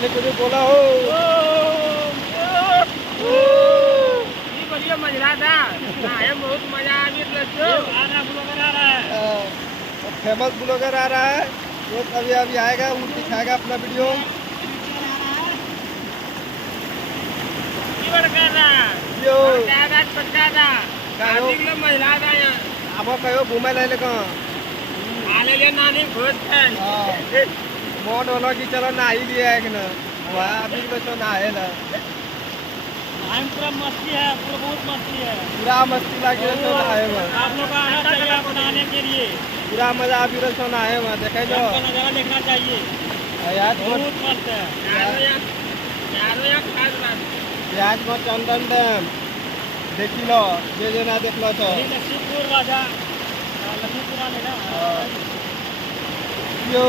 अपने कुछ बोला हो बढ़िया मजा था ना बहुत मजा आ रहा है फेमस ब्लॉगर आ रहा है वो अभी अभी आएगा वो दिखाएगा अपना वीडियो यो महिला था अब कहो घूमे ले कहाँ नानी खोज मोन वाला की चलो ना ही लिया है कि ना अभी तो नहाए ना पूरा मस्ती है पूरा बहुत मस्ती है पूरा मस्ती लगे तो नहाए आप लोग आना चाहिए आपको नहाने के लिए पूरा मजा अभी तो नहाए देखे जो नजारा देखना चाहिए यार बहुत मस्त है प्याज में चंदन डैम देखी लो जे ना देख लो तो लक्ष्मीपुर राजा लक्ष्मीपुर आने ना यो